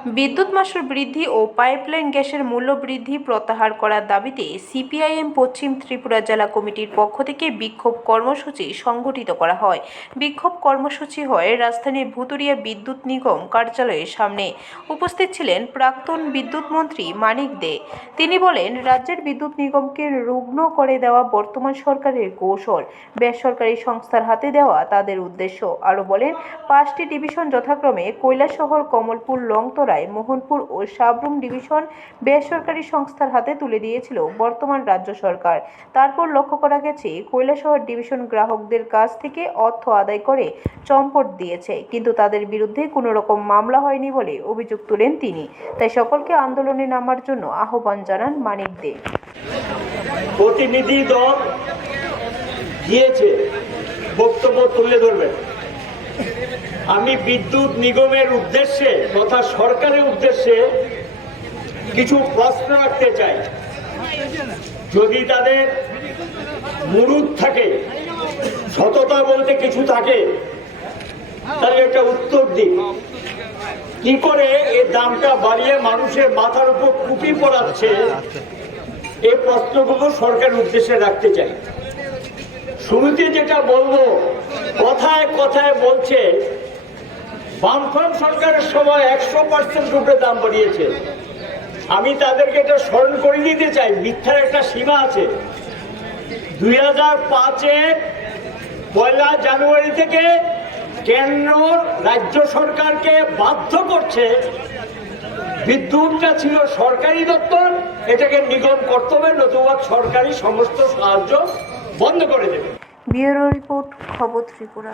বিদ্যুৎ মাশুল বৃদ্ধি ও পাইপলাইন গ্যাসের মূল্য বৃদ্ধি প্রত্যাহার করার দাবিতে সিপিআইএম পশ্চিম ত্রিপুরা জেলা কমিটির পক্ষ থেকে বিক্ষোভ কর্মসূচি সংগঠিত করা হয়। বিক্ষোভ কর্মসূচি হয় রাজধানীর ভুতুরিয়া বিদ্যুৎ নিগম কার্যালয়ের সামনে। উপস্থিত ছিলেন প্রাক্তন বিদ্যুৎ মন্ত্রী মানিক দে। তিনি বলেন, রাজ্যের বিদ্যুৎ নিগমকে রুগ্ন করে দেওয়া বর্তমান সরকারের কৌশল, বেসরকারি সংস্থার হাতে দেওয়া তাদের উদ্দেশ্য। আরও বলেন, 5টি ডিভিশন যথাক্রমে কৈলাসহর, কমলপুর, লংতরায়, মোহনপুর ও সাবরুম ডিভিশন বেসরকারি সংস্থার হাতে তুলে দিয়েছিল বর্তমান রাজ্য সরকার। তারপর লক্ষ্য করা গেছে, কৈলাসহর ডিভিশন গ্রাহকদের কাছ থেকে অর্থ আদায় করে চম্পট দিয়েছে, কিন্তু তাদের বিরুদ্ধে কোনো রকম মামলা হয়নি বলে অভিযোগ তুলেন তিনি। তাই সকলকে আন্দোলনে নামার জন্য আহ্বান জানান মানিক দে। প্রতিনিধি দল গিয়েছে, বক্তব্য তুলে ধরবেন। আমি বিদ্যুৎ নিগমের উদ্দেশ্যে তথা সরকারের উদ্দেশ্যে কিছু প্রশ্ন রাখতে চাই। যদি তাদের মুরুদ থাকে, সততা বলতে কিছু থাকে, তাহলে একটা উত্তর দিন। কি করে এই দামটা বাড়িয়ে মানুষের মাথার উপর কুপি পড়াচ্ছে, এই প্রশ্নগুলো সরকারের উদ্দেশ্যে রাখতে চাই। শুরুতে যেটা বলবো, কথায় কথায় বলছে বামফ্রন্ট সরকারের সময় 100% রূপে দাম বাড়িয়েছে। আমি তাদেরকে এটা স্মরণ করে দিতে চাই, মিথ্যার একটা সীমা আছে। 2005-এর 1 জানুয়ারি থেকে কেন্দ্র রাজ্য সরকারকে বাধ্য করছে, বিদ্যুৎটা ছিল সরকারি দপ্তর, এটাকে নিগম করতে হবে, নতুবা সরকারি সমস্ত সাহায্য বন্ধ করে দেবে। ব্যুরো রিপোর্ট, খবর ত্রিপুরা।